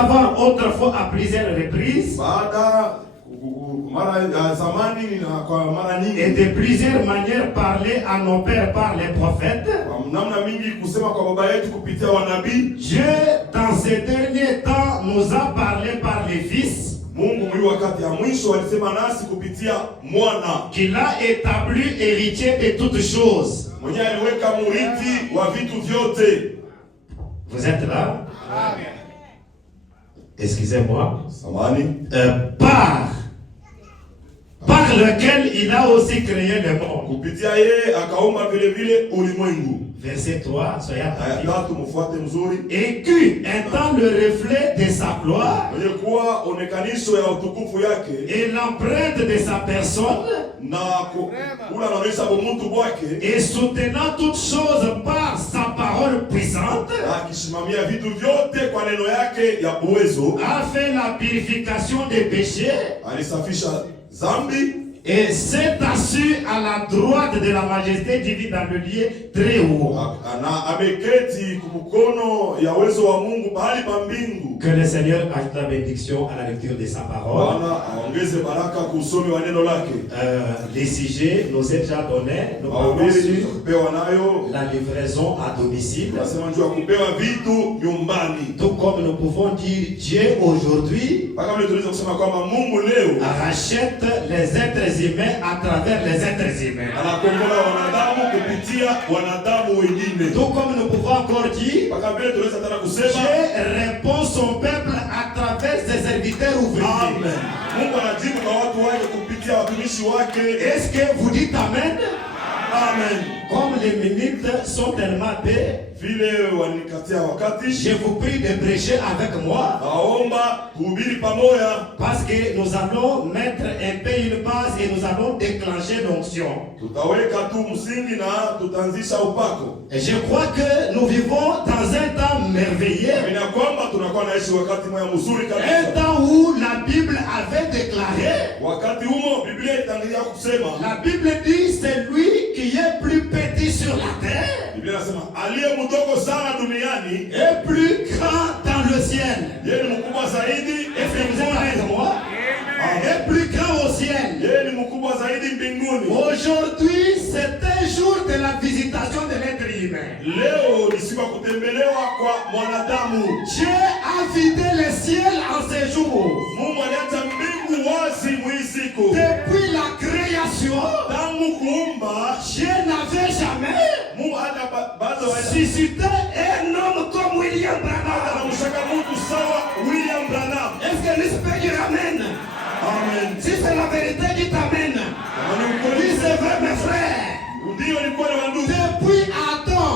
avons autrefois à plusieurs reprises et de plusieurs manières parlé à nos pères par les prophètes, Dieu dans ces derniers temps nous a parlé par les fils qu'il a établi héritier de toutes choses. Vous êtes là? Excusez-moi. Par lequel il a aussi créé le monde. Verset 3, soyez attentifs. Et qui, étant le reflet de sa gloire et l'empreinte de sa personne, et soutenant toutes choses par sa parole puissante, a fait la purification des péchés et s'est assis à la droite de la majesté divine dans le lieu très haut. Que le Seigneur ajoute la bénédiction à la lecture de sa parole. Les sujets nous est déjà donné. Nous avons su la livraison à domicile. Tout comme nous pouvons dire Dieu aujourd'hui rachète les êtres humains à travers les êtres humains. Tout comme nous pouvons encore dire Dieu répond son peuple à travers ses serviteurs ouvriers. Est-ce que vous dites Amen? Amen. Comme les minutes sont tellement belles, je vous prie de prêcher avec moi. Parce que nous allons mettre un peu une base et nous allons déclencher l'onction. Et je crois que nous vivons dans un temps merveilleux. Un temps où la Bible avait déclaré. La Bible dit c'est lui qui est plus petit sur la terre et plus grand dans le ciel. Est-ce que vous êtes avec moi? Et plus grand au ciel. Aujourd'hui, c'est un jour de la visitation de l'être humain. Dieu a vidé le ciel en ces jours. Depuis la création, Dieu n'avait jamais suscité un homme comme William Branham. Est-ce que nous pouvons dire Amen? Amen. Si c'est la vérité, dites Amen. Oui, c'est vrai, mes frères. Depuis Adam,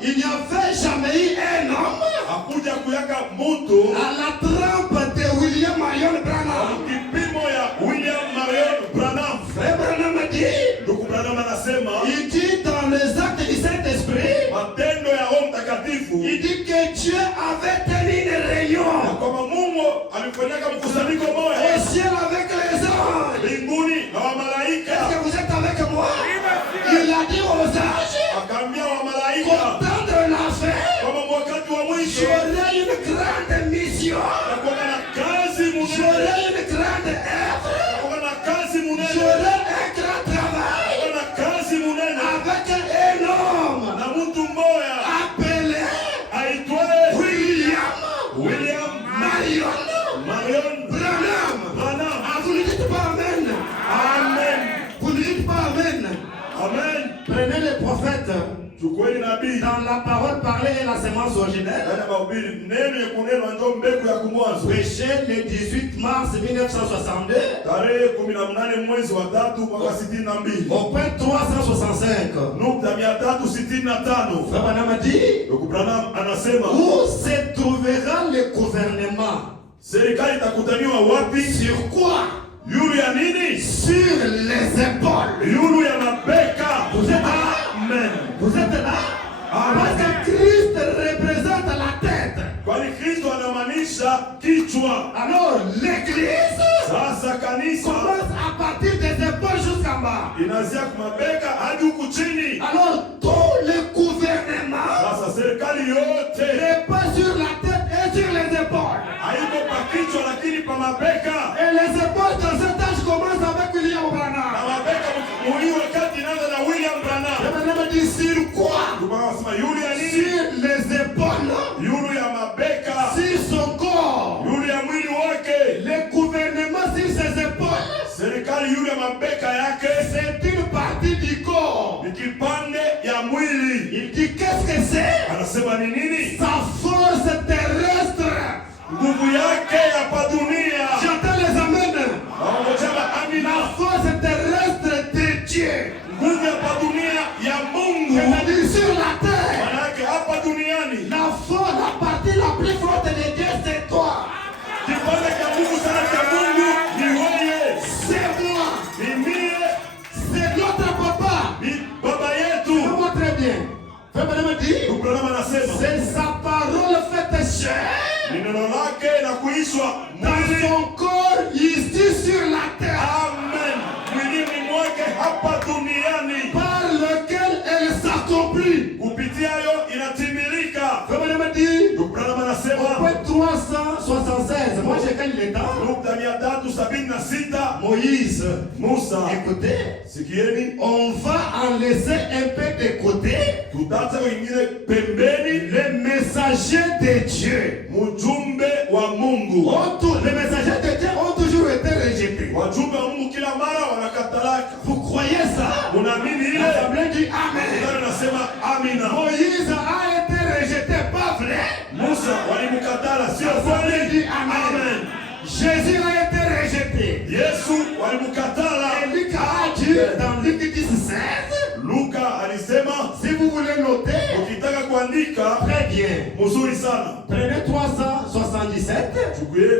il n'y avait jamais eu un homme à la trempe de William Marion Branham. Frère Branham dit, il dit dans les actes du Saint-Esprit, il dit que Dieu avait tenu une réunion au ciel avec les anges. Est-ce que vous êtes avec moi? Il a dit aux anges, qu'attendre la fin, j'aurai une grande mission, j'aurai une grande œuvre, j'aurai un grand travail avec un homme appelé William Marion Branham. Ah, vous ne dites pas Amen. Amen. Vous ne dites pas Amen. Amen. Prenez les prophètes. Dans la parole parlée et la semence originelle. Prêché le 18 mars 1962. Au point 365. Frère Branham dit, où se trouvera le gouvernement? Sur quoi? Sur les épaules. Vous êtes là? Amen. Vous êtes là? Parce que Christ représente la tête. Alors l'église commence à partir des épaules jusqu'en bas. Alors tout le gouvernement n'est pas sur la tête et sur les épaules. kichwa lakini pa mabeka. Et les épaules dans cet âge commencent avec William Branham. Na mabeka muli wakati inaanza na William Branham. Je me dis sur quoi? Tunasema yule ya nini? Sur les épaules. Yule ya mabeka. Sur son corps. Yule ya mwili wake. Le gouvernement sur ses épaules. Serikali yule ya mabeka yake. C'est une partie du corps. Ni kipande ya mwili. Il dit qu'est-ce que c'est? Anasema ni nini? Sa force terrestre. Nguvu yake ya pa dunia. J'entends les amen. La force terrestre de Dieu. Nguvu ya pa dunia ya Mungu. C'est-à-dire sur la terre. Manake hapa duniani. La force, la partie la plus forte de Dieu, c'est toi. Kipande cha nguvu sana cha Mungu ni wewe. C'est moi. Ni mie. C'est notre papa. Ni baba yetu. Comment très bien. Fais-moi me dire. C'est sa parole faite chair. Dans son corps ici sur la terre. Amen. Par lequel elle s'accomplit. Fais-moi me dire. Au point 376. Moi j'ai gagné le temps. Moïse. Musa. Écoutez. Sikieni. On va en laisser un peu de côté. Les messagers de Dieu. Mujumbe wa Mungu. Les messagers de Dieu ont toujours été rejetés. Wajumbe wa Mungu kila mara wanakatalaka. Vous croyez ça? Unaamini ile? L'Assemblée dit Amen. Nasema amina. Moïse a été rejeté, pas vrai? Musa walimkatala, sio L'Assemblée kweli? dit Amen. Jésus a été rejeté. Yesu walimkatala. Et Luc a dit dans Luc 10:16. Luka alisema, Si vous voulez noter, ukitaka kuandika très bien. mzuri sana. Prenez 377.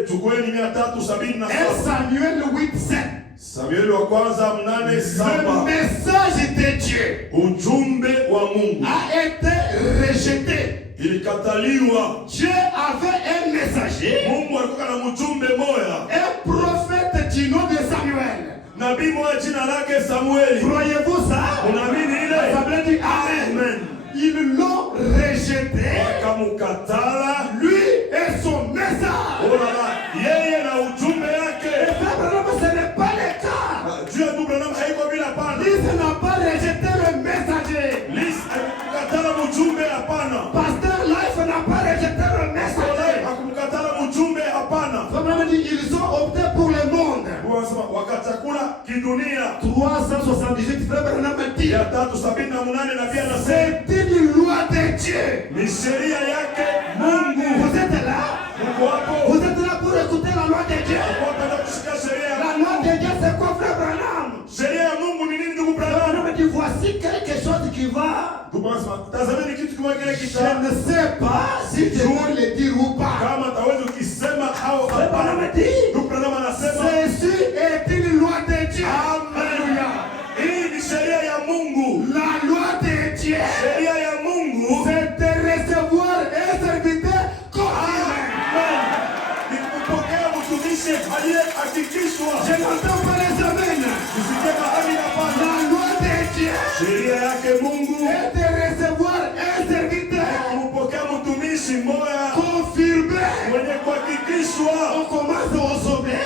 Chukueni 1 377. Samuel 8:7. Samueli wa kwanza 8:7. Le message de Dieu Ujumbe wa Mungu a été rejeté. ilikataliwa. Dieu avait un messager, Mungu alikuwa na mjumbe moya, un prophète du nom de Samuel. nabii moja jina lake Samueli. Croyez-vous ça? Unaamini ile? Samuel dit Amen. Ils l'ont rejeté, Wakamkatala lui et son message. Olala, yeye na ujumbe Et yake. frère, ce n'est pas le cas. Juu ya ndugu Branham haiko bila pana. Ils n'ont pas rejeté le messager. Lis alikukatala mjumbe hapana. Pasteur Life n'a pas rejeté le messager. Hakumkatala mjumbe hapana. Frère, dit ils ont opté pour le monde. Wanasema wakachakula kidunia. 378 frère Branham dit Ya 378 na pia anasema c'est une loi de Dieu. ni sheria yake Mungu. Vous êtes là? Mungu hapo. Vous êtes là pour écouter la loi de Dieu? Wapenda kushika sheria ya La loi de Dieu c'est quoi frère Branham? sheria ya Mungu ni nini ndugu Frère Branham? Branham dit voici quelque chose qui va. Tunasema tazameni kitu kimoja kile Je kita. ne sais pas si je dois le dire ou pas. Kama taweza ukisema au Frère Branham hapana. dit Ndugu Branham anasema ceci est une loi de Dieu. Alléluia. Hii ni sheria ya Mungu. La loi de Dieu Sheria ya Mungu c'est de recevoir un serviteur comme ni kupokea mtumishi aliyehakikishwa. je n'entends pas les amens. Usikie mahali hapana. La loi de Dieu Sheria yake Mungu est de recevoir un serviteur kupokea mtumishi mmoja confirmé. mwenye kuhakikishwa. On commence au sommet,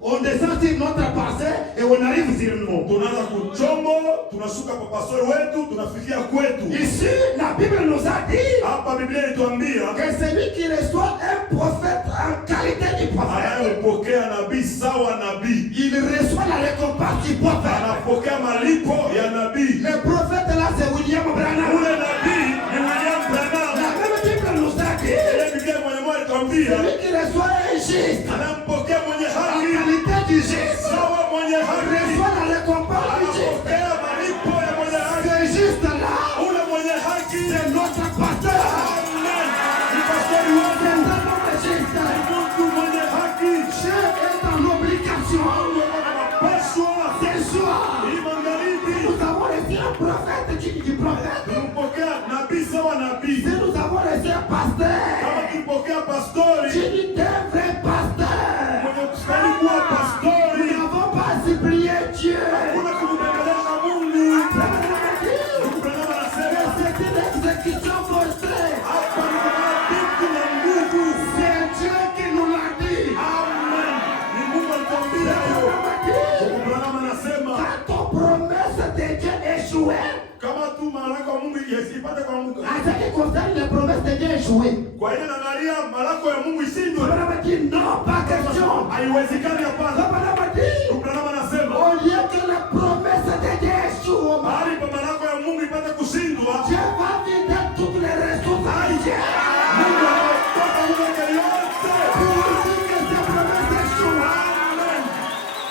on descend sur notre passé et on arrive sur nous. Tunaanza kuchombo, tunashuka kwa pastori wetu, tunafikia kwetu. Ici, la Bible nous a dit Hapa Biblia inatuambia que celui qui reçoit un prophète en qualité de prophète, anayempokea nabii sawa nabii il reçoit la récompense du prophète. anapokea malipo ya nabii. Le prophète là, c'est William Branham. Ule nabii ni William Branham. La même Bible nous a dit Ile Biblia mwenye moja alituambia celui qui reçoit un juste anampokea mwenye en haki qualité du juste sawa mwenye haki reçoit la récompense du juste. anapokea malipo ya mwenye haki. Ce juste là, Ule mwenye haki c'est notre pasteur. Amen. Ni pastori wetu. C'est notre juste. Mungu mwenye haki. Dieu est dans l'obligation. Anapaswa Ce soir, hii magharibi nous avons reçu un prophète qui dit prophète. tumpokea nabii sawa nabii. Si nous avons reçu un pasteur Kama tumpokea pastori qui dit un vrai pasteur, mwenye kustahili kuwa nous pastori, n'avons pas supplié Dieu. hakuna kumbembeleza Mungu. Ndugu Branham anasema C'est une exécution forcée. hapa ni kuna vitu na nguvu. C'est Dieu qui nous l'a dit. isipate kuanguka. À ce qui concerne les promesses de Dieu échouées. Kwa hiyo naangalia malako ya Mungu isindwe. Abraham a dit non, pas question. Haiwezekani hapana. Abraham a dit, Abraham anasema au lieu que les promesses de Dieu échouent, mahali pa malako ya Mungu ipate kushindwa, Dieu va vider toutes les ressources entières. Mungu anapata nguvu yote Pour dire que ces promesses échouent. Amen.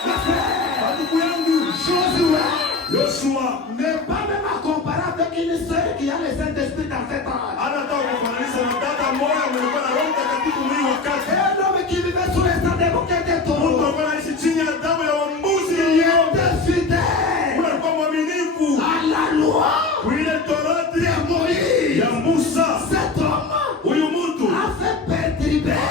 Ma frère, Ndugu yangu Josué Yoshua n'est pas même à comparer avec une sœur qui a le Saint-Esprit dans cette âge. anataka kufananisha na dada mmoja mwenye na Roho Mtakatifu mwili wakati. Un homme qui vivait sous les sangs des bouquets de Mtu taureaux. alikuwa anaishi chini ya damu ya wambuzi. Il était fidèle Yule alikuwa mwaminifu à la loi kwa ile Torati de Moïse. ya Musa. Cet homme Huyu mtu a fait perturber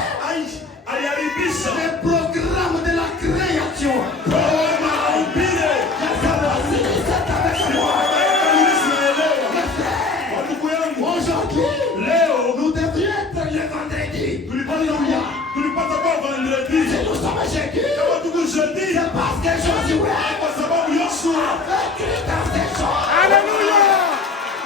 aliharibisha le programme de la création. programu ya umbile. Je sais pas si c'est avec moi. Mes frères, Ndugu yangu aujourd'hui, leo nous devrions être le vendredi. Alléluia. tulipata kwa vendredi. Si nous sommes jeudi, Kama tuko jeudi c'est parce que Josué kwa sababu Yoshua avait écrit dans ses choses. Alléluia.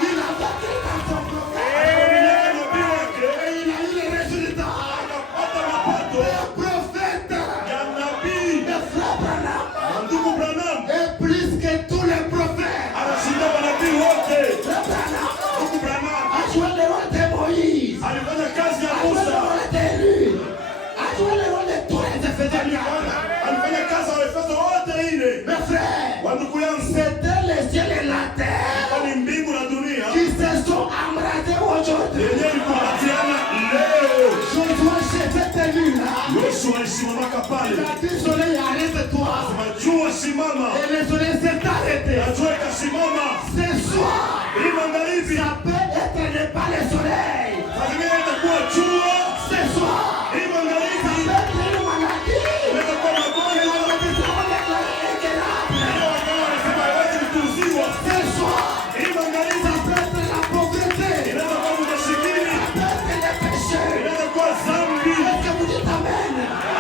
Il avait écrit dans son prophète. Alionyesha nabii wake Et il a eu le résultat. akapata mapato Le prophète, ya nabii. le frère Branham, Na ndugu Branham est plus que tous les prophètes. anashinda manabii wote. Le Branham Ndugu Branham a joué le rôle de Moïse, alifanya kazi ya a joué le Musa. rôle d'Élie, a joué le rôle de tous les infidèles. Alifanya kazi ya Efeso wote ile. Mes frères, Wa ndugu yangu c'était le ciel et la terre ni mbingu na dunia qui se sont embrasés aujourd'hui. yenyewe ilikumbatiana leo. Josué, chez cette élu-là, Yoshua alisimamaka il pale. a dit soleil, arrête-toi. Majua simama. Et le soleil s'est arrêté. Najua ikasimama. Ce soir, Hii magharibi ça peut être ne pas le soleil. saa zingine itakuwa jua. Ce soir, Hii ça magharibi peut être une maladie. inaweza kuwa Et magonjwa. la médecine va déclarer incurable. Hiyo wakawa wanasema haiwezi kutuziwa. Ce soir, Hii ça magharibi peut être la pauvreté. inaweza kuwa umasikini. Ça peut être les péchés. Inaweza kuwa dhambi. Est-ce que vous dites Amen?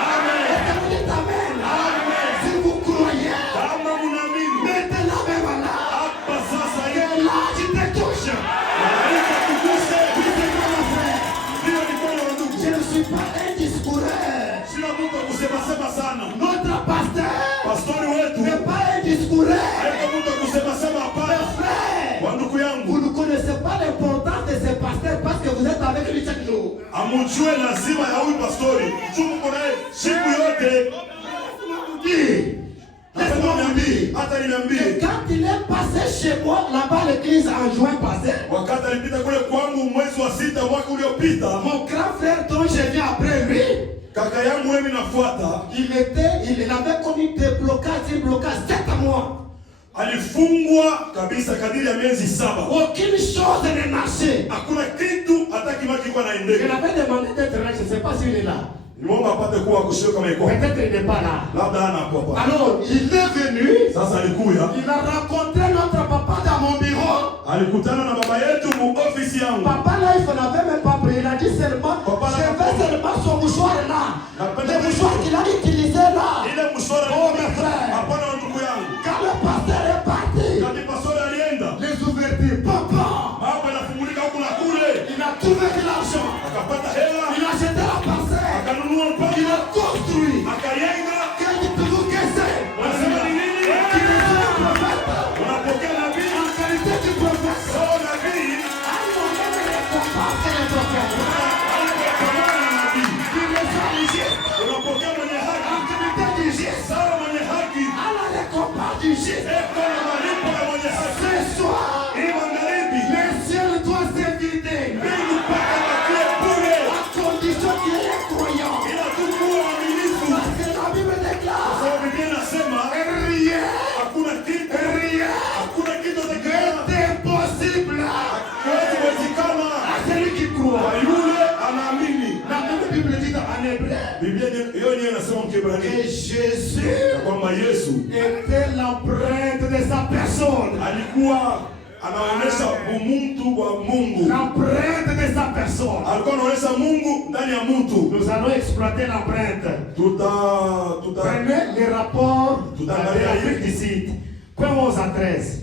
Amen. Est-ce que vous dites Amen? Amen. Si vous croyez, Kama mnaamini maintenant même là, hapa sasa que hivi l'âge te touche. malaika tukuse. Oui, c'est quoi mon frère? Ndio ilikuwa na ndugu. Je ne suis pas un discoureur. Sina mtu wa kusema sema sana. Notre pasteur Pastori wetu n'est pas un discoureur. haiko mtu wa kusema sema hapana. Mes frères, Wa ndugu yangu vous ne connaissez pas l'importance de ce pasteur parce que vous êtes avec lui chaque jour. amujue lazima ya huyu pastori. Mtu mko naye siku yote. Laisse-moi vous dire. Hata Et niambie quand il est passé chez moi, là-bas à l'église en juin passé, wakati alipita kule kwangu mwezi wa sita mwaka uliopita, mon grand frère dont je viens après lui, kaka yangu mimi nafuata il avait connu des blocages, un blocage 7 mois. alifungwa kabisa kadiri ya miezi 7. Aucune chose ne marchait. Hakuna kitu hata kimoja kilikuwa Il naendeka. avait demandé d'être là, je ne sais pas s'il est là. Nimeomba apate kuwa kushio kama iko. Peut-être il n'est pas là. Labda hana hapo hapa. Alors, il est venu, Sasa alikuya, il a rencontré notre papa dans mon bureau. alikutana na baba yetu mu ofisi yangu. Papa là, il n'avait même pas pris. Il a dit seulement, Papa, je là, veux seulement son mouchoir là. Napenda Le mouchoir qu'il a utilisé là. Ile msora Oh, mes frères. hapana wa ndugu yangu. Quand le pasteur est parti, Kati pastori alienda, les ouvertures, papa, mambo yanafungulika huku na kule. il a trouvé de l'argent. Akapata hela, Il a acheté la parcelle. akanunua Il mpaka, a construit. akayenga. Quand il peut vous casser, Wanasema ni nini? qu'il est un prophète. Unapokea nabii, En qualité du prophète. sawa nabii, Alors, on même récompense les prophètes. alipokamana na nabii. Qu'il les soit juste. Unapokea mwenye En haki, qualité du juste. sawa mwenye haki. À la récompense du juste. Eko na malipo ya mwenye haki. Ce soir, Hii magharibi, le ciel doit s'inviter. mbingu mpaka bakie bure. À condition qu'il y ait croyant. Ila tu kuwa waaminifu. Parce que la Bible déclare, Sababu Biblia inasema rien, hakuna kitu, rien hakuna kitu n'est impossible kiwezi kuwezekana à celui qui kwa croit. yule anaamini. La même Bible dit en hébreu Biblia hiyo yenyewe inasema Mkiebrania que Jésus ya kwamba Yesu était l'empreinte de sa personne. alikuwa anaonyesha umuntu wa Mungu. L'empreinte de sa personne. Alikuwa anaonyesha Mungu ndani ya mtu. Nous allons exploiter l'empreinte. Tuta Prenez les rapports Tout à dans l'heure. l'Afrique du Sud. Point 11 à 13.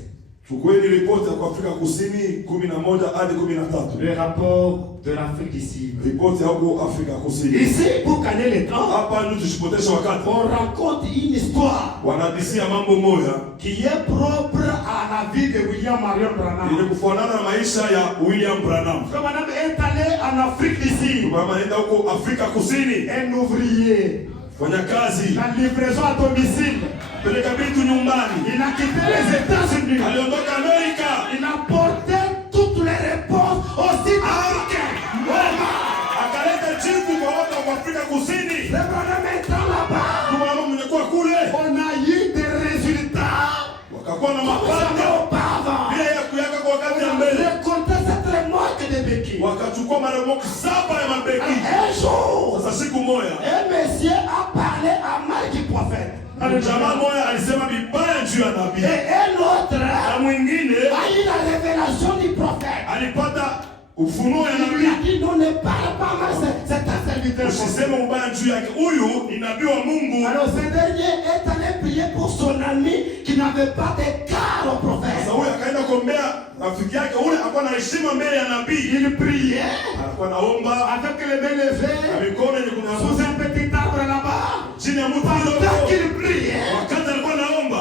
Chukueni ripoti ya Afrika Kusini 11 hadi 13. Le rapport de l'Afrique d'ici. Ripoti ya Afrika Kusini. Ici, pour gagner le temps, hapa ndio tushipotesha wakati. On raconte une histoire. Wanadisia mambo moja qui est propre à la vie de William Marion Branham. Ile kufanana na maisha ya William Branham. Comme madame est allé en Afrique d'ici. Mama anaenda huko Afrika Kusini. Un ouvrier. Fanya kazi. La livraison à domicile. Peleka vitu nyumbani. Il a quitté les États-Unis. Aliondoka Amerika. Il a porté toutes les réponses aux Sud-Africains. Akaleta jibu kwa watu wa Afrika Kusini. Le Branham étant là-bas. Mama mwenyewe kule. On a eu des résultats. Wakakuwa na mapato. Bila ya kuyaka kwa wakati ya mbele. Récolter cette remorque de béquilles. Wakachukua maremoko 7 ya mabeki. Un jour. Sasa siku moja. Un monsieur a parlé à Malki prophète. Jamaa moja alisema vibaya juu ya nabii. Et un autre na mwingine a eu la révélation du prophète. Alipata ufunuo ya Il lui nabii. a dit non, ne parle pas mal, c'est un serviteur. Usiseme ubaya juu yake. Huyu ni nabii wa Mungu. Alors ce dernier est allé prier pour son ami qui n'avait pas de quart au prophète. Sasa huyu akaenda kuombea rafiki yake ule alikuwa na heshima mbele ya nabii. Il priait. Alikuwa naomba avec les mains levées. Na mikono yenye kunyoosha. Sous un petit arbre là-bas. Chini ya mti pendant qu'il priait. Wakati alikuwa naomba.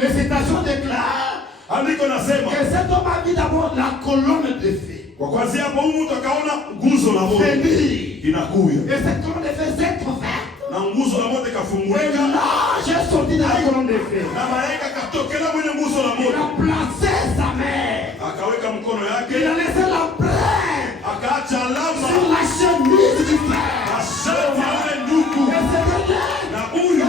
Les citations déclarent. Andiko nasema. Que cet homme a vu d'abord la colonne de feu. Kwa kwanza hapo huyu mtu akaona nguzo la moto. Inakuja. Et cette colonne de feu s'est ouverte. Na nguzo la moto ikafungulika. Là, j'ai sorti de la colonne de feu. Na malaika katokea kwenye nguzo la moto. Il a placé sa main. Akaweka mkono yake. Il a laissé l'empreinte. Akaacha alama. Sur la chemise du frère. Ashati ya ule ndugu. Et c'est dernier. Na huyu.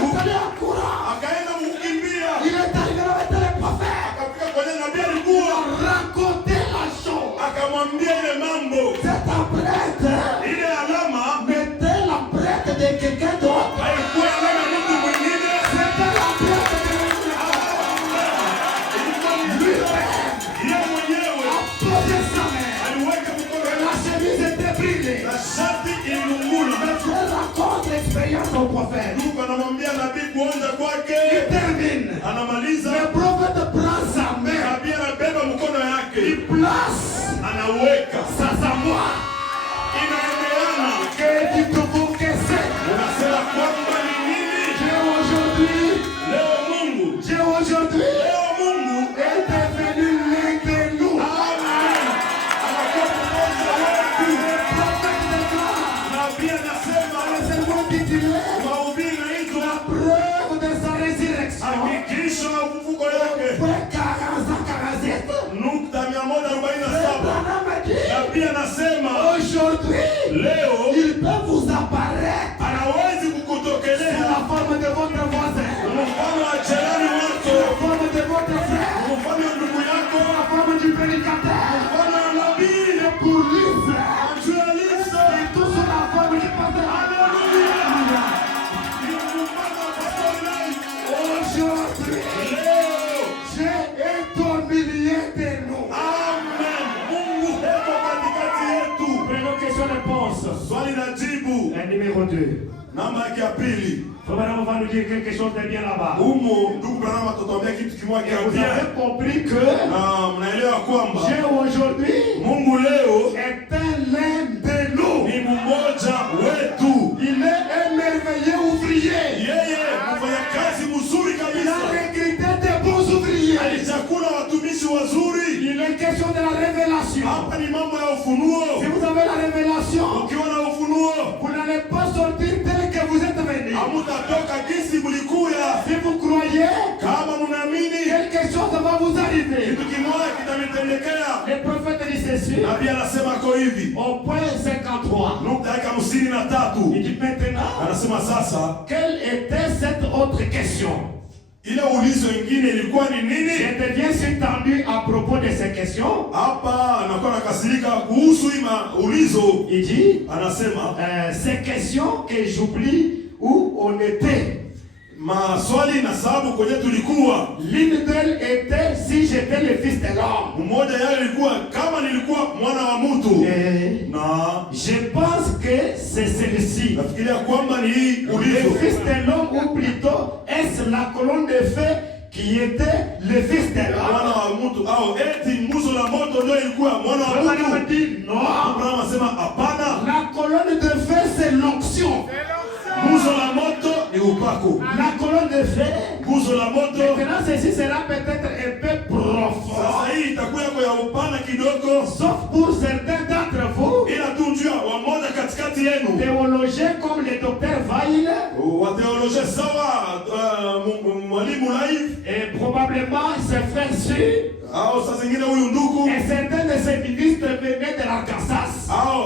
Akaenda kukimbia. Il est arrivé avec le prophète. Akafika kwenye nabii alikuwa. Raconter la chose. Akamwambia ile mambo. Cette empreinte. Ile alama. Mettait l'empreinte de quelqu'un d'autre. Haikuwa alama ya mtu mwingine. C'était l'empreinte de yeye mwenyewe. Posé sa main. Aliweka mkono. La chemise était brûlée. Na shati ilungula. Le frère raconte l'expérience au prophète. Ndugu anamwambia nabii kuonja kwake. Il termine. Anamaliza. Le prophète prend sa main. Nabii anabeba mkono yake. Il place. Anaweka. Sasa moi. Inaendelea. Que dites-vous que c'est? Unasema kwamba ni nini? Dieu aujourd'hui. Leo Mungu. Dieu aujourd'hui. Leo Mungu est devenu l'un de nous. Amen. Anakuwa mmoja wetu. Le prophète déclare. Nabii anasema. Le sermon titulaire. Mahubiri inaitwa La preuve de sa résurrection. hakikisho la ufufuko yake. Frère 47. Nukta 147. Branham a dit. Nabii anasema Aujourd'hui. leo Il peut vous apparaître. anawezi C'est kukutokelea la forme de votre voisin. mfano wa jirani wako, La forme de votre frère. mfano wa ndugu yako, La forme du prédicateur. mfano wa nabii. Et pour lui, frère. Journaliste. C'est tout sur la forme du pasteur. Alléluia. Ni mfano wa pastor nani? Aujourd'hui. Leo. Dieu est au milieu de nous. Amen. Mungu yuko katikati yetu. Prenons question-réponse. Swali na jibu. Numéro 2. Namba yake ya pili. Frère Branham va nous dire quelque chose de bien là-bas. Humo ndugu Branham atatuambia kitu kimoja Vous kia avez compris que na mnaelewa kwamba Dieu aujourd'hui Mungu leo est l'un de nous. ni mmoja wetu. Il est un merveilleux ouvrier. Yeye mfanya kazi mzuri Il a kabisa. recruté des bons ouvriers. Alichakula watumishi wazuri. Il est question de la révélation. Hapa ni mambo ya ufunuo. Si vous avez la révélation, Ukiwa na ufunuo, vous n'allez pas sortir tel que vous êtes venu. hamutatoka jinsi mlikuya. Si vous croyez, Kama mnaamini quelque chose va vous arriver. kitu kimoja kitamtendekea. Le prophète dit ceci. Nabii anasema ko hivi. Au point 53. Nukta ya 53. Il dit maintenant, Anasema sasa quelle était cette autre question? ile ulizo ingine ilikuwa ni nini? J'étais bien tendu à propos de ces questions. Hapa anakuwa nakasirika kuhusu ima ulizo. Il dit, Anasema ces questions que j'oublie où on était. maswali na sababu kwenye tulikuwa. L'une d'elles était si j'étais le fils de l'homme. Mmoja yao ilikuwa kama nilikuwa mwana wa mtu. Na Je pense que c'est celle-ci. nafikiria kwamba ni hii Le ulizo. fils de l'homme, ou plutôt est-ce la colonne de feu qui était le fils de Mwana l'homme? wa mtu au eti nguzo la moto ndio ilikuwa mwana wa Mungu. Abraham asema hapana. La colonne de feu c'est l'onction. Nguzo la moto ni upako. La colonne de feu. Nguzo la moto. Maintenant ceci sera peut-être un peu profond. Sasa hii itakuwa ya upana kidogo. Sauf pour certains d'entre vous. Ila tu njua wamoja katikati yenu. Théologiens comme le docteur Weil. Wa théologien sawa mwalimu live. Et probablement ses frères sûrs. Saa zingine huyu ndugu. Et certains de ces ministres venaient de l'Arkansas.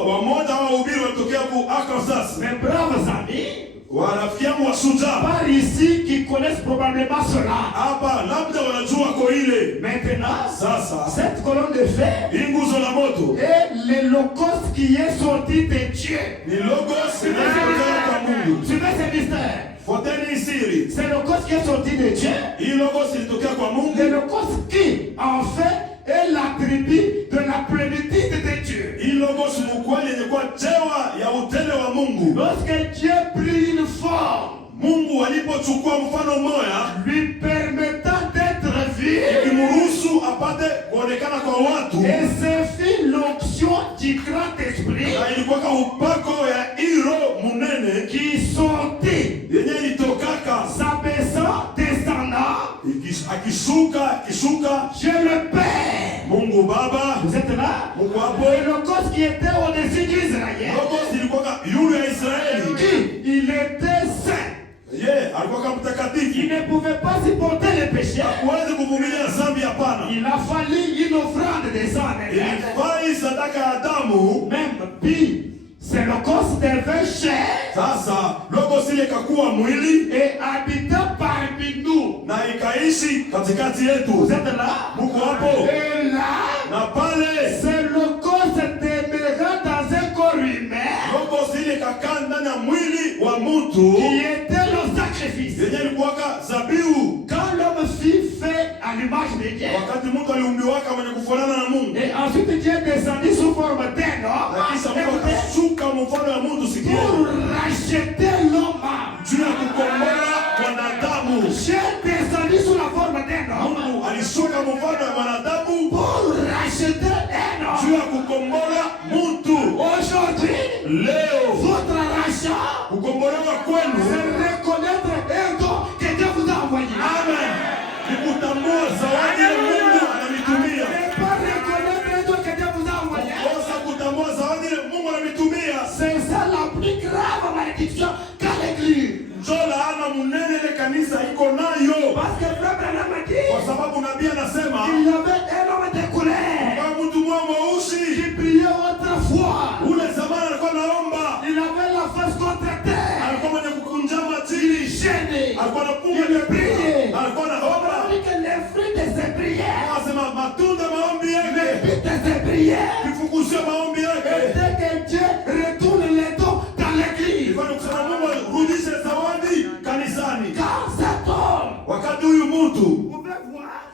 Wamoja wahubiri watokea ku Arkansas. Mes braves amis. Warafiki yangu wa shujaa. Par ici qui connaissent probablement cela. Hapa labda wanajua kwa ile. Maintenant, sasa cette colonne de feu. Nguzo la moto. Et le logos qui est sorti de Dieu. Ni logos inayotoka kwa Mungu. Suivez ce mystère. Fuateni siri. C'est le logos qui est sorti de Dieu. Hii logos ilitokea kwa Mungu. Le logos qui en fait est l'attribut de la plénitude de Dieu. Hii logos mkweli ilikuwa chewa ya utele wa Mungu. Lorsque Dieu prit une forme, Mungu alipochukua mfano mmoja, lui permettant d'être vu, ikimruhusu apate kuonekana kwa watu, et c'est fit l'onction du grand esprit, na ilikuwa upako ya iro munene qui sortit, yenye ilitokaka s'abaissant, descendant, akishuka Dieu le Père. Mungu Baba. Vous êtes là? Mungu hapo. Et le logos qui était au-dessus d'Israël, logos ilikuwa yule ya Israeli, qui il était saint. alikuwa mtakatifu. Il ne pouvait pas supporter les péchés. Hakuwezi kuvumilia dhambi, hapana. Il a fallu une offrande de sang. Ilifai sadaka ya damu. Même puis, c'est le corps devint chair. Sasa logos ile ikakuwa mwili et habitant parmi nous. Na ikaishi katikati yetu. Vous êtes là? Muko hapo. Et là, na pale, c'est le corps demeurant dans un corps humain. Logos ile ikakaa ndani ya mwili wa mtu. Qui était le sacrifice. Yenye ilikuwa zabihu. Quand l'homme fut fait à l'image de Dieu. Wakati mtu aliumbiwaka mwenye kufanana na Mungu. Et ensuite Dieu descendit sous forme d'un homme. Mfano ya mtu sikia. Pour racheter l'homme. Juu ya kukomboa wanadamu. Dieu descendit sous la forme d'un homme. Mungu alishuka mfano ya wanadamu. Pour racheter un homme. Juu ya kukomboa mtu. Aujourd'hui, leo, votre rachat, kukombolewa kwenu, c'est reconnaître un don que Dieu vous a envoyé. Amen. Ni kutambua zawadi ya Mungu anamitumia. Ne pas reconnaître un don que Dieu vous a envoyé. Kosa kutambua zawadi ya Mungu anamitumia. C'est ça la plus grave malédiction qu'a l'église. Njoo laana munene ile kanisa iko nayo. Parce que frère Branham a dit, kwa sababu nabii anasema il y avait un homme de couleur. Kwa mtu mweusi qui priait autrefois. Ule zamani alikuwa naomba. Il avait la face contre terre. Alikuwa mwenye kukunjama chini. Il gênait. Alikuwa anapunga il priait. Alikuwa anaomba. On que les fruits de ses prières. Anasema matunda maombi yake. Les fruits de ses prières. Kifukuzia maombi yake. Et dès que Dieu retourne les dons dans l'église. Kwa kusema Mungu rudishe zawadi kanisani. Quand cet homme. Wakati huyu mtu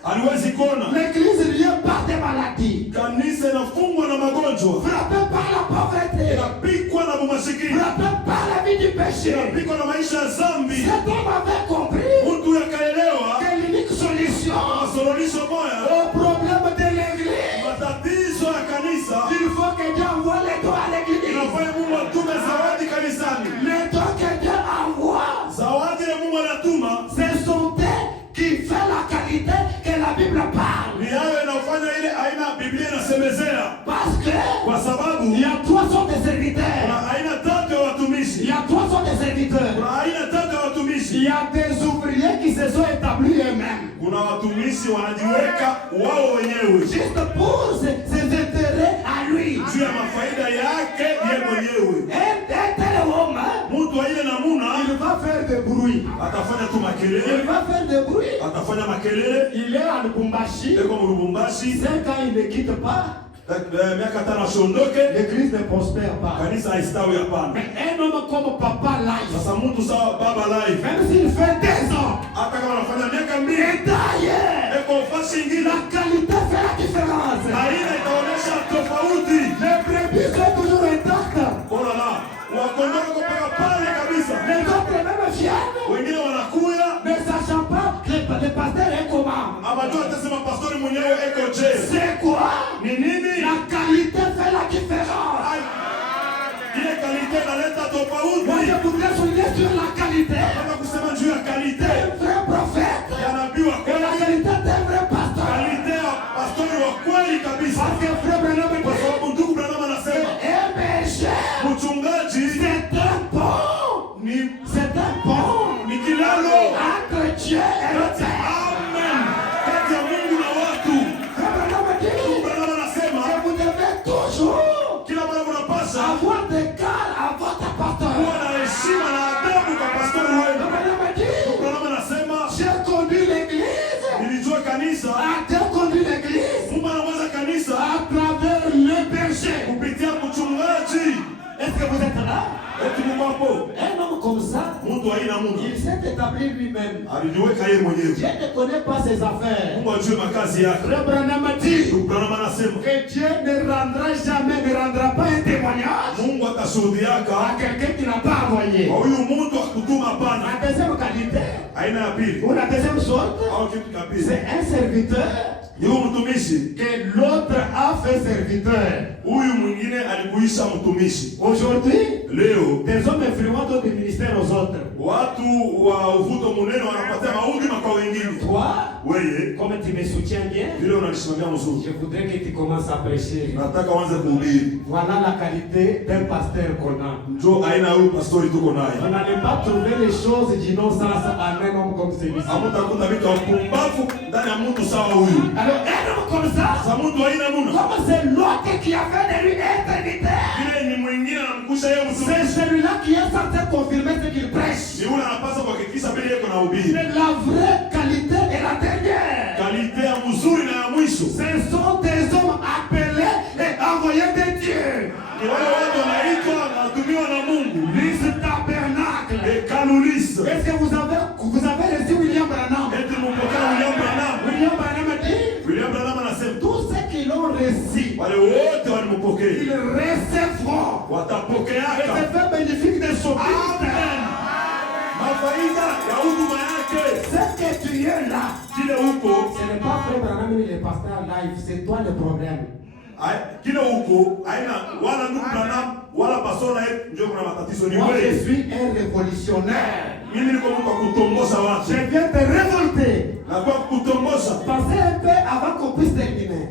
aliwezi kuona. L'église liée par des maladies. Kanisa inafungwa na magonjwa. Frappé par la pauvreté. Inapikwa na umasikini. Frappé par la vie du péché. Inapikwa na maisha ya dhambi. Cet homme avait compris. Mtu yakaelewa. Que l'unique solution. Suluhisho moja. Au problème de l'église. Matatizo ya kanisa. Il faut que Dieu envoie les dons à l'église. Inafaa Mungu atume zawadi kanisani. Les dons que Dieu envoie. Zawadi ya Mungu anatuma. C'est son thé qui fait la qualité que la Bible parle. Ni hayo inafanya ile aina Biblia inasemezea. Parce que kwa sababu il y a trois sortes de serviteurs. Kuna aina tatu ya watumishi. Il y a trois sortes de serviteurs. Kuna aina tatu ya watumishi. Il y a des ouvriers qui se sont établis eux-mêmes. Kuna watumishi wanajiweka wao wenyewe. Juste pour ses intérêts à lui. Juu ya mafaida yake yeye mwenyewe. Mtu wa ile namuna il va faire des bruits. Atafanya tu makelele. Il va faire des bruits. Atafanya makelele. Il est à Lubumbashi. Eko Lubumbashi. 5 ans il ne quitte pas. Miaka 5 ashondoke. L'église ne prospère pas. Kanisa haistawi hapana. Mais un homme comme Papa Life. Sasa mtu sawa Baba Life. Même s'il fait 2 ans. Hata kama anafanya miaka 2. D'ailleurs. Eko fasi ingine. La qualité fait la différence. Aina itaonesha tofauti. Les brebis sont toujours intactes. Oh là là. Wakondoo mpaka pale kabisa. Les autres même fiers. Wengine wanakuya. Ne sachant pas que le pasteur est comment. Abajua atasema pastori mwenyewe eko C'est quoi? Ni nini? La qualité fait la différence. Ile qualité inaleta tofauti. Moi je voudrais souligner sur la qualité. Nataka kusema juu ya qualité. Un vrai prophète. Ya nabii wa Et la qualité d'un vrai pasteur. Qualité ya pastori wa kweli kabisa. Parce que frère Branham Kwa sababu ndugu Branham anasema un berger, mchungaji c'est un pont. C'est un pont. ni kilalo Entre Dieu et le Père. Amen. Kati ya Mungu na watu. Frère Branham dit, Ndugu Branham anasema et vous devez toujours kila mara mnapaswa avoir des cœurs à votre pasteur. kuwa na heshima na adabu kwa pastori wenu. Frère Branham dit, Ndugu Branham anasema j'ai conduit l'église. nilijua kanisa, A conduit l'église Mungu anaongoza kanisa à travers le berger. kupitia mchungaji. Est-ce que vous êtes là? Eti Mungu hapo Un homme comme ça, mtu aina Mungu il s'est établi lui-même. alijiweka yeye mwenyewe. Dieu ne connaît pas ses affaires. Mungu ajue makazi yake. Frère Branham dit Ndugu Branham anasema que Dieu ne rendra pas un témoignage Mungu atashuhudiaka à quelqu'un qui n'a pas envoyé. kwa huyu mtu akutuma hapana. La deuxième qualité, Aina ya pili ou la deuxième sorte, au kitu cha pili c'est un serviteur ni huyu mtumishi. que l'autre a fait serviteur. Huyu mwingine alikuisha mtumishi. Aujourd'hui, Leo des hommes influents donnent des ministères aux autres. watu wa uvuto munene wanapatia maudhi kwa wengine. Toi, Wewe comme tu me soutiens bien, vile unanisimamia mzuri, je voudrais que tu commences à prêcher. nataka uanze kuhubiri. Voilà la qualité d'un pasteur qu'on a. Njoo aina ya huyu pastori tuko naye. On n'allait pas trouver les choses d'innocence en un homme comme celui-ci. Hamtakuta vitu vipumbavu ndani ya mtu sawa huyu. Alors, un homme comme ça, Sa mtu aina muna. comme c'est l'autre qui a fait de lui un serviteur, Vile ni mwingine anamkusha yeye c'est mtumishi. celui-là qui est censé confirmer ce qu'il prêche. Ni yule anapaswa kuhakikisha vile yeye kuna hubiri. Mais la vraie qualité est la dernière. Kalite ya mzuri na ya mwisho. Ce sont des hommes appelés et envoyés de Dieu. Ni wale watu wanaitwa na watumiwa na Mungu. Lise tabernacle. Kanulisa. Est-ce que vous avez reçu William Branham? Eti mpokea William Branham. William Branham dit, William Branham anasema tous ceux qui l'ont reçu, wale wote walimpokea ils recevront et watapokeaka se fait bénéfique de son ministère. mafaida ya huduma yake. Ce que tu es là, Kile huko, ce n'est pas Frère Branham ni le pasteur live, c'est toi le problème. kile huko haina wala ndugu Branham wala pastora yetu, ndio kuna matatizo. Ni Moi, je wewe. suis un révolutionnaire. Mimi niko mtu wa kutongoza watu. Je viens te révolter. Na kwa kutongoza, Pensez un peu avant qu'on puisse terminer.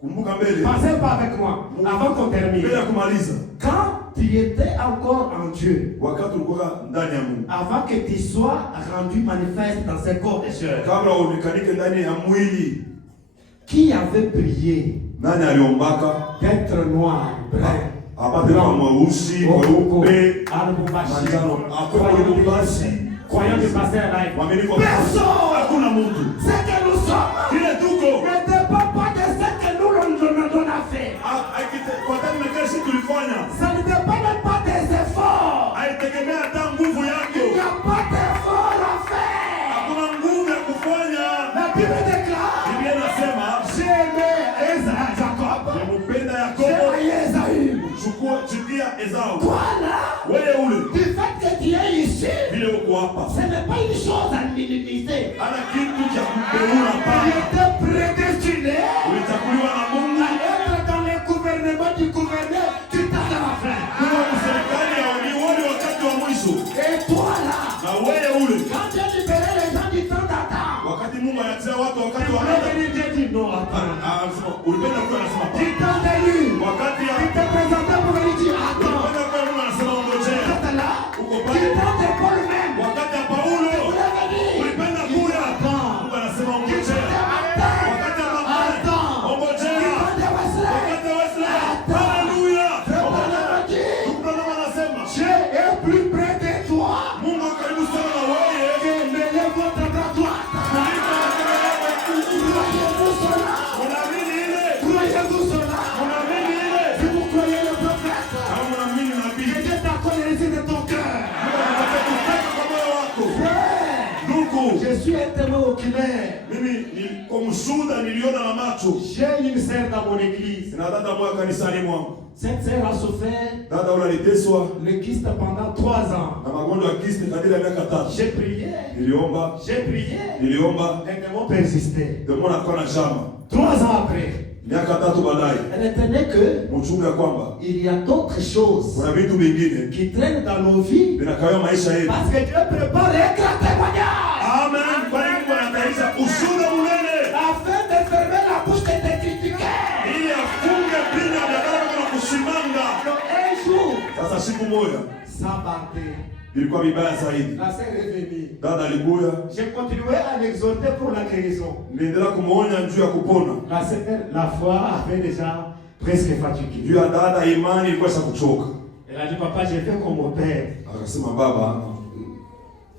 kumbuka mbele. Pensez pas avec moi, avant qu'on termine. Mbele ya kumaliza. Quand tu étais encore en Dieu, Wakati ulikuwa ndani ya Mungu. avant que tu sois rendu manifeste dans ce corps de chair, Kabla uonekanike ndani ya mwili, qui avait prié nani aliombaka d'être noir, brun, apate kama mweusi, mweupe, manjano, akwe lubasi, croyant du pasteur live? mwaminifu wa Personne! hakuna mtu. Ce que nous sommes Kile tuko ne dépend pas de ce que nous on a fait. kwa tani na kazi tulifanya, Ça ne dépend même pas des efforts. haitegemea hata nguvu Il n'y yako. a pas d'effort à faire. Hakuna nguvu ya kufanya. La Bible déclare, Biblia inasema j'ai aimé Jacob, nimempenda j'ai Yakobo, haï Esaü. chukia Esau. Toi là, Wewe ule du fait que tu es ici, vile uko hapa, ce n'est pas une chose à minimiser. ana kitu cha kubeula Tu pa. étais prédestiné Ulichaguliwa na Mungu à être dans le gouvernement du gouverneur du temps de la fin. kuwa serikali ya waliwali wakati wa mwisho. Et toi là, Na wewe ule quand tu as libéré les gens du temps d'attente, wakati Mungu anatia watu wakati tu wa peux venir te dire non, attends. anasema ulipenda kuwa anasema Du temps de lui, wakati ya tu t'es présenté pour venir dire attends. ulipenda kuwa Mungu anasema ngojea. Quand là, Uko du pale temps de Paul même, wakati ya tu Paulo voulais venir. ulipenda kuya. Attends. Mungu anasema Du temps ngojea. de Martin, Wakati ya Mapale attends. Du ngojea. temps de Wesley, Wakati ya Wesley haleluya. Frère Branham a dit, Ndugu Branham anasema Dieu est plus près de toi Mungu karibu sana na wewe. que mêlez votre bras droit. Croyez-vous cela? Unaamini ile? Croyez-vous cela? Unaamini ile? Si vous croyez le prophète, Kama unaamini nabii, que Dieu t'accorde les yeux de ton cœur. Mungu anataka kutaka kwa moyo wako. Frère, Ndugu, je suis un témoin oculaire. mimi ni kwa mshuhuda niliona na macho. J'ai une sœur dans mon église. Sina dada moja kanisani mwangu. Cette sœur a souffert Dada ule aliteswa le kyste pendant 3 ans. na magonjwa ya kyste kadiri ya miaka 3. J'ai prié. Niliomba. Niliomba. Les démons persistaient. Demona alikuwa na shamba. 3 ans après. Miaka 3 baadaye. Elle entendait que mchungu ya kwamba il y a d'autres choses kuna vitu vingine qui traînent dans nos vies. Vinakawia maisha yetu. Parce que Dieu prépare un grand témoignage. Amen. Kwa hiyo Mungu anataisha ushuhuda munene. Afin de fermer la bouche de tes critiqueurs. Ili afunge vinywa vya wale wanakusimanga. Un jour. Sasa siku moja. Ça partait. Ilikuwa vibaya zaidi. La sœur est venue. Dada alikuja. J'ai continué à l'exhorter pour la guérison. Niendelea kumuonya juu ya kupona. La sœur, la foi avait déjà presque fatigué. Juu ya dada imani ilikuwa sha kuchoka. Elle a dit papa, j'ai fait comme mon père. Akasema baba,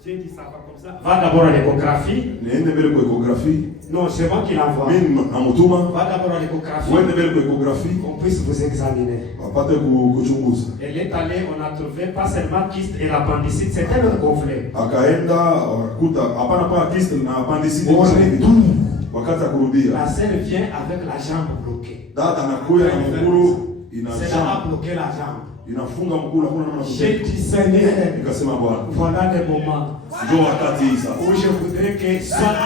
j'ai dit ça pas comme ça. Va d'abord à l'échographie. Niende mbele kwa échographie. Non, c'est moi qui l'envoie. Mimi namutuma. Va d'abord à l'échographie. Uende mbele kwa échographie. Qu'on puisse vous examiner. Wapate kuchunguza. Elle est allée, on a trouvé pas seulement kyste et l'appendicite, c'était le gonflé. Akaenda wakakuta hapana pa kyste na appendicite. Wakati ya kurudia. La sœur vient avec la jambe bloquée. Dada anakuja na mguu C'est là a bloqué la jambe. Inafunga mguu hakuna namna kufunga. J'ai dit Seigneur, nikasema Bwana, voilà les moments ndio wakati sasa où je voudrais que soit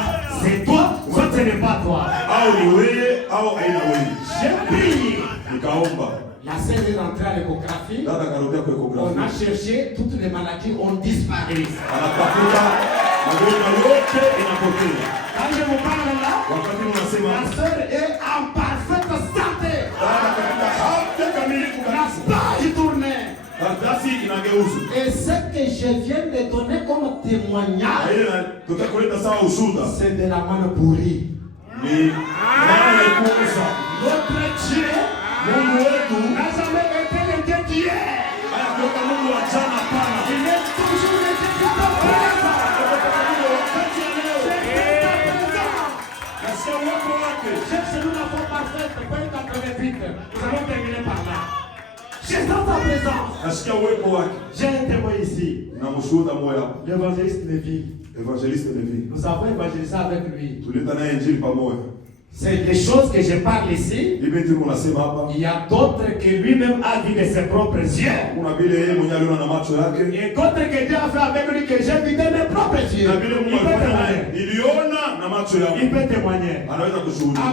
c'est toi, soit ce n'est pas toi. Au ni wewe au aina wewe. J'ai prié. Nikaomba. La sœur est rentrée à l'échographie. Dada karudia kwa échographie. On a cherché, toutes les maladies ont disparu. Anatafuta magonjwa yote inapotea. Quand je vous parle là, wakati unasema la sœur est en parfaite santé. Dada katika afya kamilifu kabisa. Il tournait. Karatasi inageuza. Et ce que je viens de donner comme témoignage, c'est de la manne pourrie. Notre Dieu n'a jamais été le Dieu d'hier. Il est toujours le Dieu de ton présent. Cherchez-nous la foi parfaite, point 88. Nous allons terminer par là. Je sens ta présence. J'ai un témoin ici. L'évangéliste Lévi. Nous avons évangélisé avec lui. C'est des choses que je parle ici. Il y a d'autres que lui-même a vu de ses propres yeux. Et d'autres que Dieu a fait avec lui que j'ai vu de mes propres yeux. Il peut témoigner. À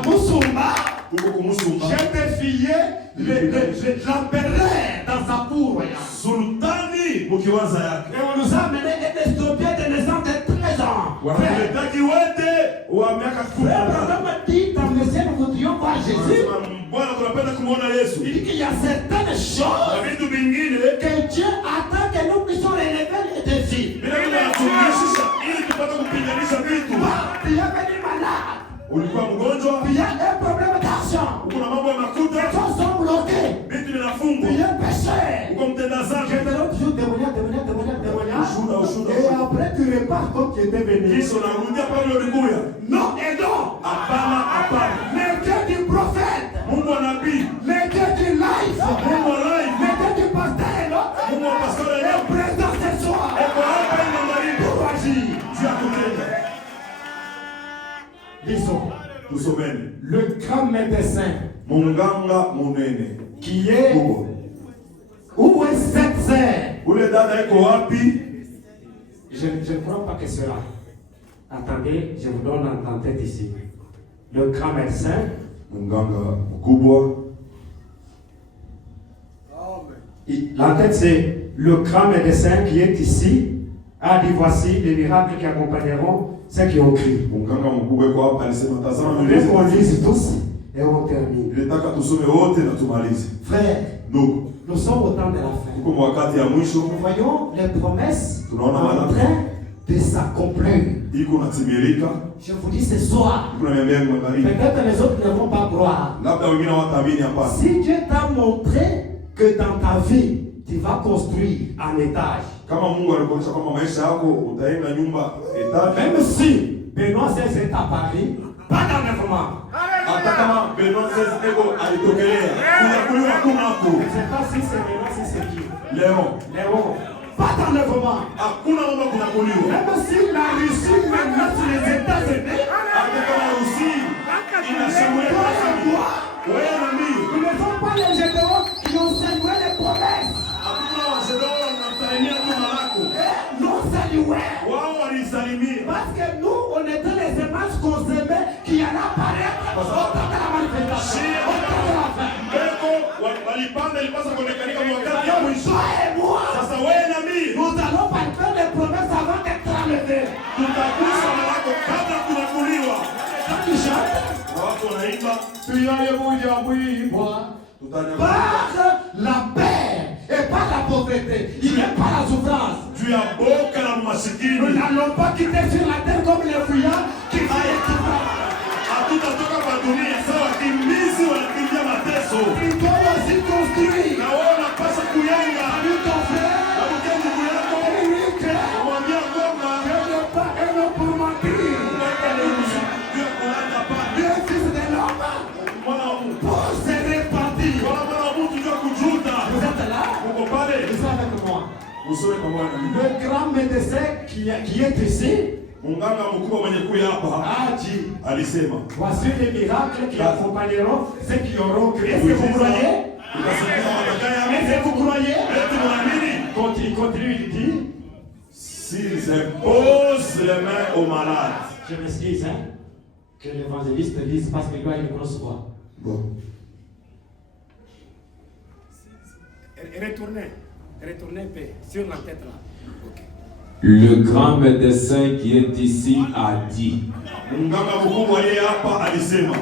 Moussumba, j'ai défié l'empereur dans sa cour. Et on nous a amené un estropié de naissance de 13 ans. Abraham dit dans le ciel, nous voudrions voir Jésus. Il dit qu'il y a certaines choses que Dieu attend que nous puissions relever les défis. Tu es venu malade. Il y a un problème d'argent. Les choses sont bloquées. Il y a un péché. Je te donne toujours témoignage. Et après tu repars comme tu étais venu. Non et non. Le Dieu du prophète. Le Dieu du life. Le Dieu du pasteur et l'autre. Le présent ce soir. Pour agir. Lisons. Le grand médecin qui est où est cette sœur? Je ne crois pas que cela. Attendez, je vous donne en tête ici. Le grand médecin. La tête c'est le grand médecin qui est ici. A dit voici les miracles qui accompagneront ceux qui ont crié. On lise tous et on termine. Frère, nous sommes au temps de la fin. Nous voyons les promesses en train de s'accomplir. Je vous dis ce soir, peut-être les autres ne vont pas croire. Si Dieu t'a montré que dans ta vie, tu vas construire un étage. Même si Benoît XVI est à Paris, pas d'enlèvement. Je ne sais pas si c'est Benoît, si c'est qui. Léon. Pas d'enlèvement. Même si la Russie menace les États-Unis, ils ne sont pas les généraux qui ont saluait. Wao walisalimia. Parce que nous, on était les images qu'on aimait qui allaient apparaître au temps de la manifestation. Au temps de la fin. Mbeko walipanda ilipasa kuonekana kwa wakati ya mwisho. Toi et moi, Sasa wewe na mimi nous allons faire des promesses avant d'être enlevés. tutagusa malako kabla kunakuliwa. Quand tu chantes, Watu wanaimba tuyaye moja mwibwa par la paix et par la pauvreté. Il n'est pas la souffrance. juu ya boka la Nous masikini. n'allons pas quitter sur la terre comme les fuyards qui vaillent tout ça. Hatutatoka kwa dunia sawa wakimbizi wanakimbia mateso. Il doit aussi construire. Na wewe unapaswa kuyenga. Avec ton frère, Na mke ndugu yako Eric, kumwambia kwamba je n'ai pas aimé pour mentir. juu ya kulanda pa Dieu fils de l'homme mwana wa Mungu. pour se répartir. Wala mwana wa Mungu juu ya kujuta. Vous êtes là? Uko pale? Vous êtes avec moi. Usome kwa Bwana. Le grand médecin qui est ici Munganga mkubwa mwenye kuya hapa a dit, alisema voici les miracles qui accompagneront ceux qui auront cru. Est-ce que vous croyez? utasikiliza matokeo ya Est-ce que vous croyez? eti muamini. Continue, il dit. S'ils imposent les mains aux malades. Je m'excuse, hein, que l'évangéliste lise parce qu'il doit une grosse voix. Bon. Retournez un peu sur la tête là. Ok. Le grand médecin qui est ici a dit, Munganga mkubwa aliye hapa alisema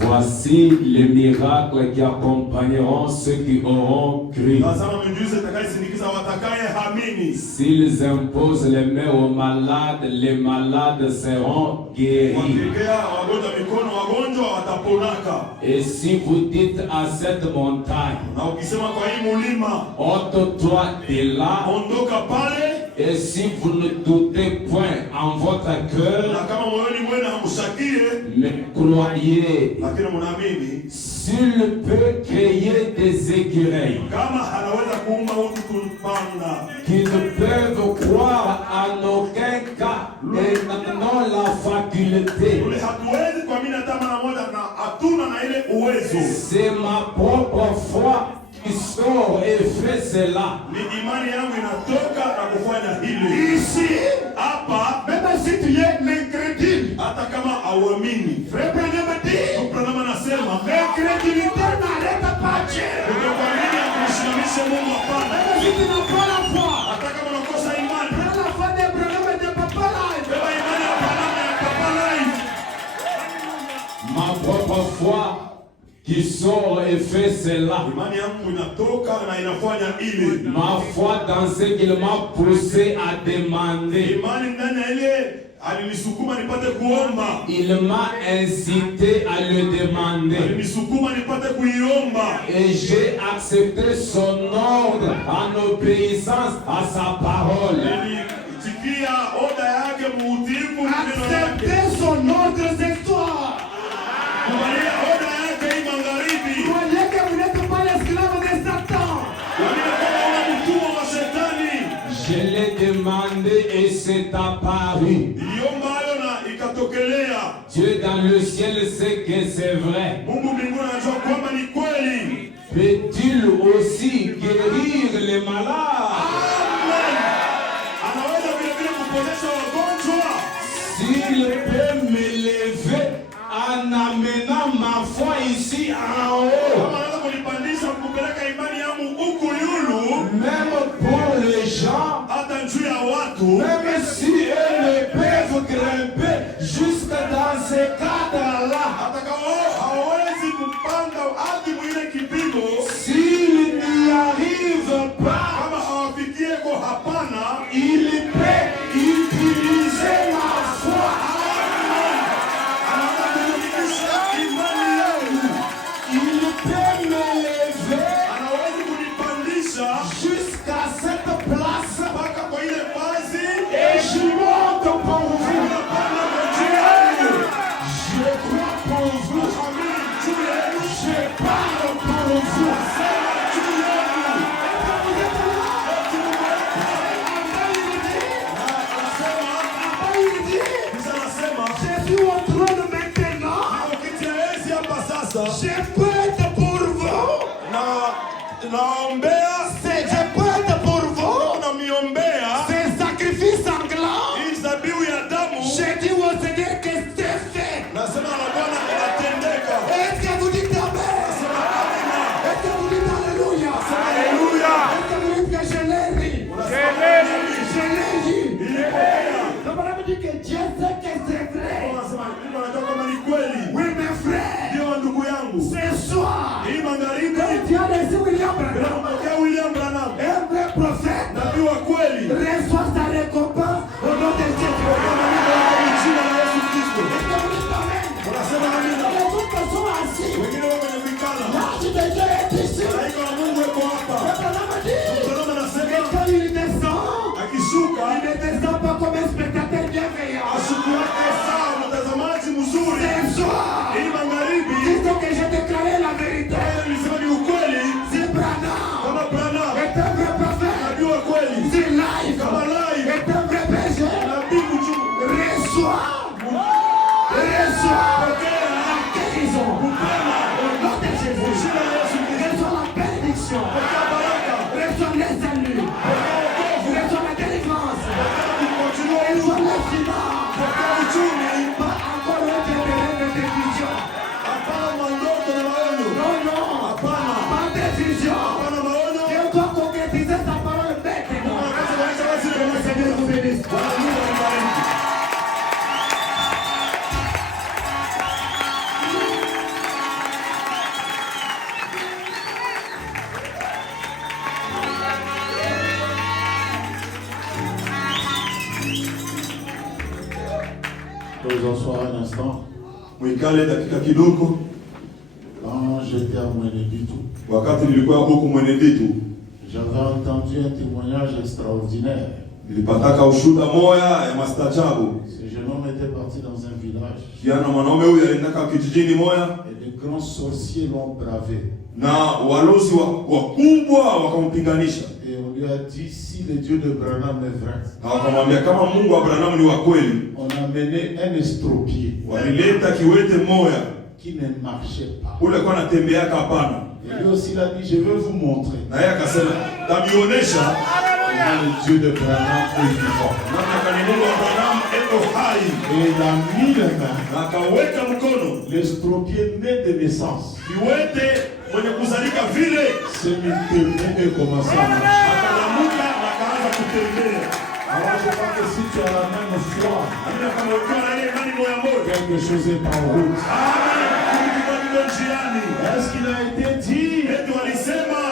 voici les miracles qui accompagneront ceux qui auront cru. tazama miujiza itakayosindikiza watakaye hamini. S'ils imposent les mains aux malades, les malades seront guéris. Wakiwekea wagonjwa mikono, wagonjwa wataponaka. Et si vous dites à cette montagne, Na ukisema kwa hii mulima ôte-toi de là, ondoka pale, et si vous ne doutez point en votre na cœur, kama moyoni mwenu hamshakie, mais croyez, lakini mnaamini s'il peut créer des écureuils kama anaweza kuumba utu kupanda, qui ne peuvent croire en aucun cas et n'ont la faculté. tule hatuwezi kuamini hata mara moja, na hatuna na ile uwezo. C'est ma propre foi qui sort et fait cela. Ni imani yangu inatoka na kufanya hili. Ici, Hapa même si tu es l'incrédule, hata kama hauamini, frère Branham dit, Branham anasema l'incrédulité n'arrête pas Dieu. kutokuamini hakumsimamishe Mungu. Hapana, Même si tu n'as pas la foi, hata kama unakosa imani, prends la foi de Branham et de Papa Live. beba imani ya Branham na ya Papa Live. Ma propre foi qui sort et fait cela. Imani yangu inatoka na inafanya ile. Ma foi dans ce qu'il m'a poussé à demander. Imani ndani ya ile alinisukuma nipate kuomba, Il m'a incité à le demander. alinisukuma nipate kuiomba, Et j'ai accepté son ordre en obéissance à sa parole. nilitikia oda yake muutifu neno lake. Acceptez son ordre d'histoire. Kubalia oda yake hii magharibi. Croyez que vous n'êtes pas l'esclave de Satan. Wengine kama wana mtumwa wa shetani. Je l'ai demandé et c'est apparu. Iliomba hayo na ikatokelea. Dieu dans le ciel sait que c'est vrai. Mungu mbinguni anajua kwamba ni kweli. Peut-il aussi guérir les malades? Amen. Anaweza vile vile kuponesha wagonjwa. S'il peut m'élever en amenant ma foi ici en haut, Kama anaweza kunipandisha kupeleka imani yangu huku yulu, même pour les gens, hata juu ya watu, même si eux ne peuvent grimper jusque dans ces cadres-là, hata kama wao hawawezi kupanda hadi mwile kipimo, s'ils n'y arrivent pas, kama hawafikie kwa hapana, il peut utiliser ma foi. anaweza kutumikisha imani yangu, Il peut m'élever anaweza kunipandisha jusqu'à cette place mpaka kwa ile vazi, et je monte pour vous. napanda kwa juu yangu, Je crois pour vous. amini juu yenu, Je parle pour vous. sema juu yenu. Kisha anasema Je suis au trône maintenant. ukitia enzi hapa sasa, Je peux être pour vous. naombea, Je peux être pour vous. namiombea C'est sacrifice en il ne descend pas comme un spectateur bienveillant. ashukuake sawa mtazamaji mzuri. Ce soir, Hii magharibi disons que j'ai déclaré la vérité. nilisema ni ukweli Si Branham kama Branham est un vrai prophète, nabii wa kweli, si Life kama live est un vrai berger, nabii mchungu, reçois la guérison au nom de Jésus. Reçois la bénédiction, reçois les élus, reçois la délivrance, reçois les finances. Pas encore un terrain de division. hapana mandoto na maonyo, Non, hapana pas de division. hapana maonyo. Dieu doit concrétiser sa parole maintenant. Que le Seigneur vous bénisse. Nous en soir un instant. Mwikale dakika kidogo. Quand j'étais à Mweneditu, Wakati nilikuwa huko Mweneditu, j'avais entendu un témoignage extraordinaire. nilipataka ushuhuda moya ya mastajabu. Ce jeune homme était parti dans un village Kijana mwanaume huyu aliendaka kijijini moya et de grands sorciers l'ont bravé. na walozi wakubwa wakampiganisha, Et on lui a dit, si le Dieu de Branham est vrai, na wakamwambia kama Mungu wa Abrahamu ni wa kweli. on a mené un estropié Walileta kiwete moya qui ne marchait pas. ule kwa anatembeaka hapana, Et lui aussi il a dit, je vais vous montrer na yeye akasema tamionesha comment le Dieu de Branham est vivant. namna kani Mungu wa Abrahamu eko hai, Et il a mis les mains. na akaweka mkono L'estropié né de naissance kiwete mwenye kuzalika vile s'est mis debout et commençait à marcher. akalamuka na akaanza kutembea. Alors je crois que si tu as la même foi, Amina, kama ukiwa na ile imani moya moja, quelque chose est en route. amen, kitu kiko njiani. Est-ce qu'il a été dit Eti walisema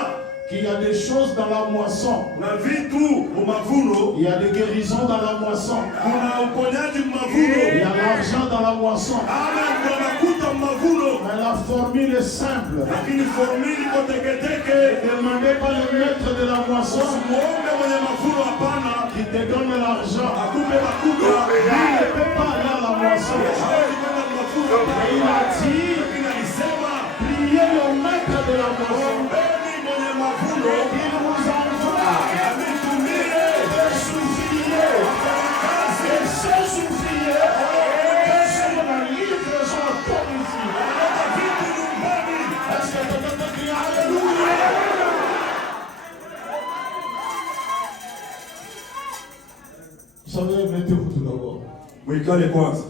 qu'il y a des choses dans la moisson? kuna vitu mumavuno, Il y a des guérisons dans la moisson. kuna uponyaji Il y mumavuno, a l'argent dans la moisson. amen, kuna makuta mumavuno, Mais la formule est simple. lakini formili iko teketeke. Ne demandez pas le maître de la moisson Usimuombe mwenye mavuno, hapana, qui te donne l'argent. akupe makuta. Il ne peut pas aller à la moisson. Hawezi kwenda mavuno, Et il a dit, lakini alisema priez le maître de la moisson. ombeni mwenye mavuno Il vous envoie amitumie des ouvriers. Et ces ouvriers sont la livraison à toi ici. vitu nyumbani. Est-ce que quelqu'un peut crier Alléluia? Vous savez, mettez-vous tout d'abord. Mwikale kwanza.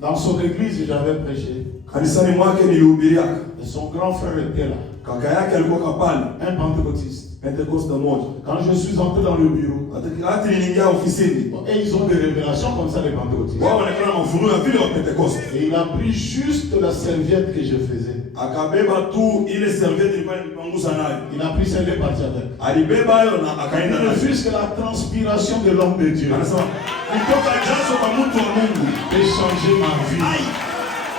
Dans son église, j'avais prêché. Kanisani mwake nilihubiriaka. Et son grand frère était là, Kaka yake alikuwa kapale un pentecôtiste. Pentecoste moja. Quand je suis entré dans le bureau, Hata niliingia ofisini, et ils ont des révélations comme ça, les pentecôtistes. wao wanakuwa na mafunuo ya vile wa Pentecoste. Et il a pris juste la serviette que je faisais. Akabeba tu ile serviette ilikuwa imepangusa nayo. Il a pris celle et parti avec. Alibeba hayo na Il akaenda nayo. refuse que la transpiration de l'homme de Dieu Anasema kutoka jazo kwa mtu wa Mungu ait changé ma vie. ai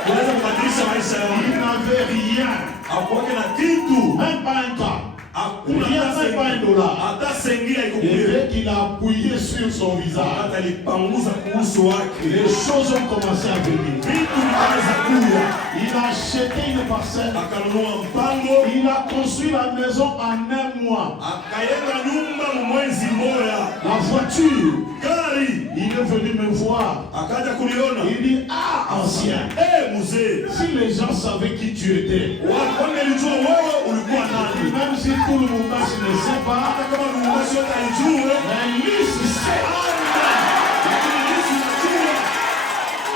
unaweza kubadilisha maisha Il yangu. n'avait rien, Hakuwake na kitu, même pas un cas. hakuna Rien, même pas un dollar. hata sengia Et ikukulia. dès qu'il a appuyé sur son visage, Hata alipanguza kuhusu wake. les choses ont commencé à venir. Vitu vikaanza kuja. Il a acheté une parcelle. Akanunua mpango, Il a construit la maison en un mois. akaenda nyumba mwezi moja. La voiture, Gari il est venu me voir. akaja kuliona. Il dit, ah, ancien, Mzee, si les gens savaient qui tu étais, wangelijua wewe ulikuwa nani. même si tout le monde ne sait pas, Hata kama Mungu yote alijue, mais lui, il sait. lakini Yesu anajua.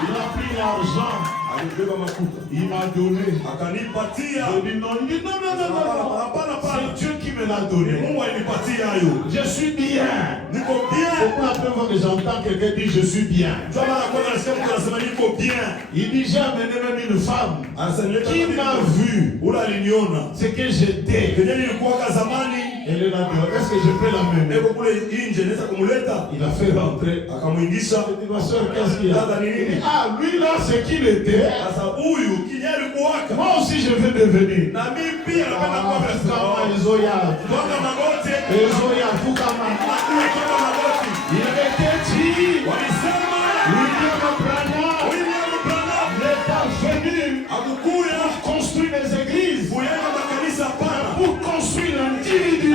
Il a pris l'argent, Alibeba makuta, il m'a donné. akanipatia. Je dis non, il dit non, non, non, non, Hapana, non. hapana. C'est Dieu qui me l'a donné. Mungu alinipatia hayo. Je suis bien. Niko bien. Pourquoi la première fois que j'entends quelqu'un dire je suis bien? Ndio mara ya kwanza nasikia mtu anasema niko bien. Il dit j'ai amené même une femme Anasema qui m'a vu ula aliniona. ce que j'étais. Kenye nilikuwa zamani, Elle est là dehors. Est-ce que je peux l'amener? Eko kule nje naweza kumleta. Il a fait rentrer. Akamwingisha. Il dit, ma soeur, qu'est-ce qu'il y a? Dada ni nini? Ah, lui là, c'est qu'il était. Sasa huyu kinyari kuwaka. Moi aussi, je vais devenir. Na mimi pia napenda kuwa vile Kama sawa. Izoya. Gonga magoti. Izoya, Fukama. Gonga magoti. Il était dit. Walisema William Branham William Branham n'est pas venu akukuya pour construire des églises, kujenga makanisa hapana. pour construire l'individu.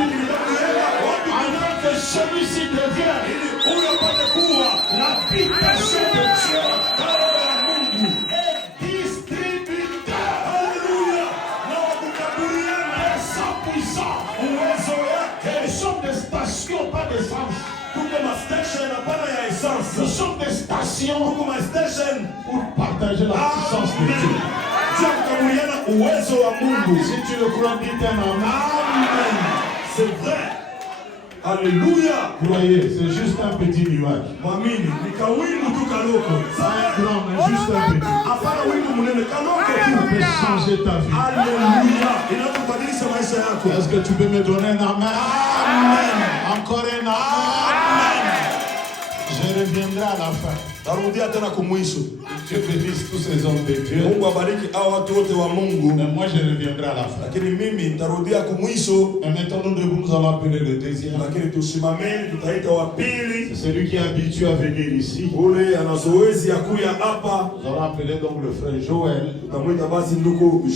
Alors que celui-ci devient Huyo apate kuwa l'habitation de Dieu kao ya Mungu. et distributeur Haleluya. Na wakukaburiana de sa puissance. uwezo yake. Nous sommes des stations, pas des sens. Tuko ma station hapana ya Nous essence. sommes des stations Tuko ma station pour partager la puissance de Dieu. Jua kukaburiana uwezo wa Mungu. Si tu le crois, dis un amen. Amen. C'est vrai. Alléluia. Croyez, c'est juste un petit nuage. Mwamini ni kawingu tu kaloko. Pas un grand, mais juste un petit. Hapana wingu munene kaloko Qui tu. peut changer ta vie. Alléluia. Inakubadilisha maisha yako. Est-ce que tu peux me donner un amen? Amen. Encore un amen. Amen. Je reviendrai à la fin. Tarudia tena kumwisho. Dieu bénisse tous ces hommes de Dieu. Mungu abariki hao watu wote wa Mungu. Mais moi, je reviendrai à la fin. Lakini mimi nitarudia kumwisho. Mais mettons-nous debout, nous allons appeler le deuxième. Lakini tusimameni, tutaita wa pili. C'est celui qui est habitué à venir ici. Ule ana zoezi ya kuya hapa. Nous allons appeler donc le frère Joël. Tutamwita basi ndugu